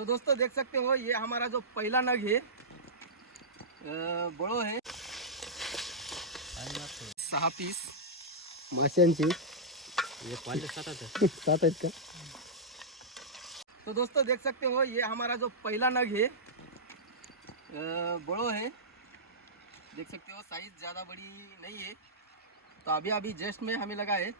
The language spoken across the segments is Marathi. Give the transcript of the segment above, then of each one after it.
तो दोस्तों देख सकते हो ये हमारा जो पहला नग है बड़ो है 6 पीस माशांची ये पाले 7 आहेत का? तो दोस्तों देख सकते हो ये हमारा जो पहला नग है बड़ो है। देख सकते हो साइज ज़्यादा बड़ी नहीं है। तो अभी अभी जस्ट में हमें लगा है।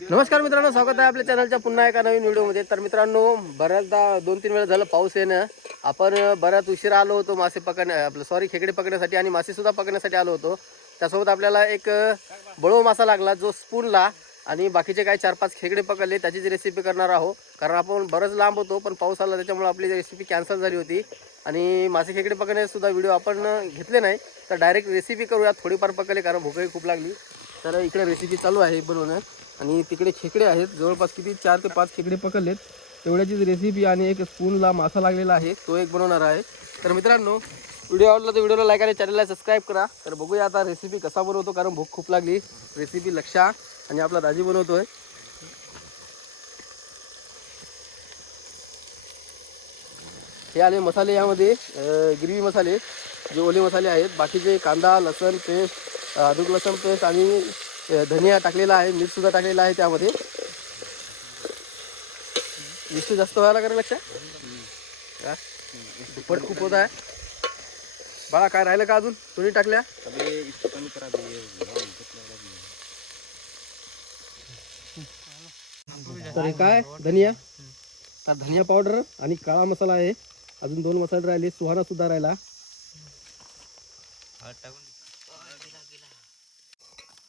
नमस्कार मित्रांनो, स्वागत आहे आपल्या चॅनलच्या पुन्हा एका नवीन व्हिडिओमध्ये। तर मित्रांनो, बऱ्याचदा 2-3 वेळा झालं पाऊस येणं, आपण बऱ्याच उशिरा आलो होतो मासे पकडण्या खेकडे पकडण्यासाठी आणि मासे सुद्धा पकडण्यासाठी आलो होतो। त्यासोबत आपल्याला एक बळो मासा लागला जो स्पूनला, आणि बाकीचे काही 4-5 खेकडे पकडले त्याचीच रेसिपी करणार आहोत। कारण आपण बरंच लांब होतो पण पाऊस आला त्याच्यामुळे आपली रेसिपी कॅन्सल झाली होती आणि मासे खेकडे पकडण्याचे सुद्धा व्हिडिओ आपण घेतले नाही। तर डायरेक्ट रेसिपी करूया, थोडीफार पकडले कारण भूकही खूप लागली। तर इकडे रेसिपी चालू आहे बनवणं आणि तिकडे खेकडे आहेत, जवळपास किती 4 ते 5 खेकडे पकडलेत तेवढ्याचीच रेसिपी आणि एक स्पूनला मासा लागलेला आहे तो एक बनवणार आहे। तर मित्रांनो, व्हिडिओ आवडला तर व्हिडिओला लाईक आणि चॅनलला सबस्क्राईब करा। तर बघूया आता रेसिपी कसा बनवतो, कारण भूक खूप लागली। रेसिपी लक्षा आणि आपला राजी बनवतोय। हे आले मसाले, यामध्ये ग्रेव्ही मसाले जे ओले मसाले आहेत, बाकीचे कांदा लसूण पेस्ट, अद्रक लसूण पेस्ट आणि धनिया टाकलेला आहे, मीठ सुद्धा टाकलेला आहे त्यामध्ये। मिरची जास्त व्हायला कारण लक्षात दुप्पट खूप होत आहे। बाळा काय राहिलं का अजून? तुम्ही टाकल्या तर काय धनिया, तर धनिया पावडर आणि काळा मसाला आहे। अजून 2 मसाले राहिले, सुहाना सुद्धा राहिला।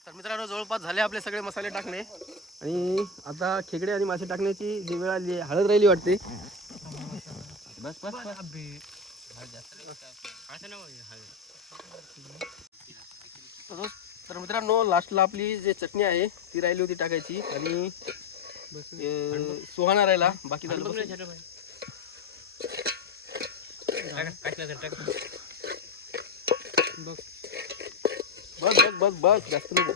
तर मित्रांनो, जवळपास झाले आपले सगळे मसाले टाकणे आणि आता खेकडे आणि मासे टाकण्याची जी वेळ आली, हळद राहिली वाटते। बस बस तर मित्रांनो, लास्टला आपली जी चटणी आहे ती राहिली होती टाकायची आणि सुहाना राहिला, बाकी झालं बस बस बस बस जास्त नको।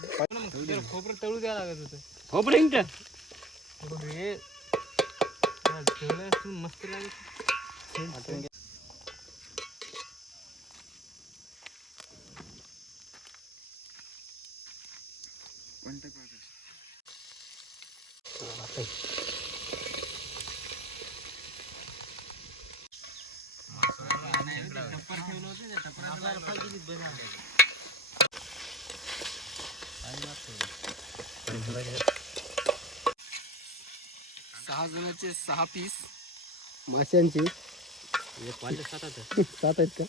खोबरं तळू द्यायला लागत होतं। खोबरं मस्त लागत। सहा जणांचे 6 पीस माशांची 7 आहेत का?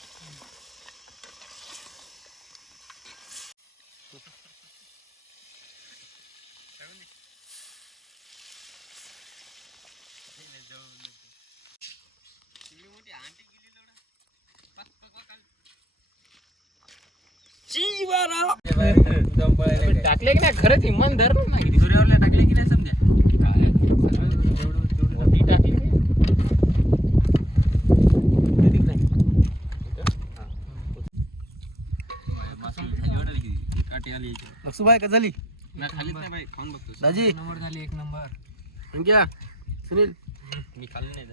टाकले की नाही खरंच इमान धर नाही, सूर्यावरला टाकले की नाही समजा लक्षुबाई का झाली? खालीच नाही बाई, खाऊन बघतो दाजी नंबर झाली 1 नंबर। घ्या सुनील, मी खाल्लं नाही।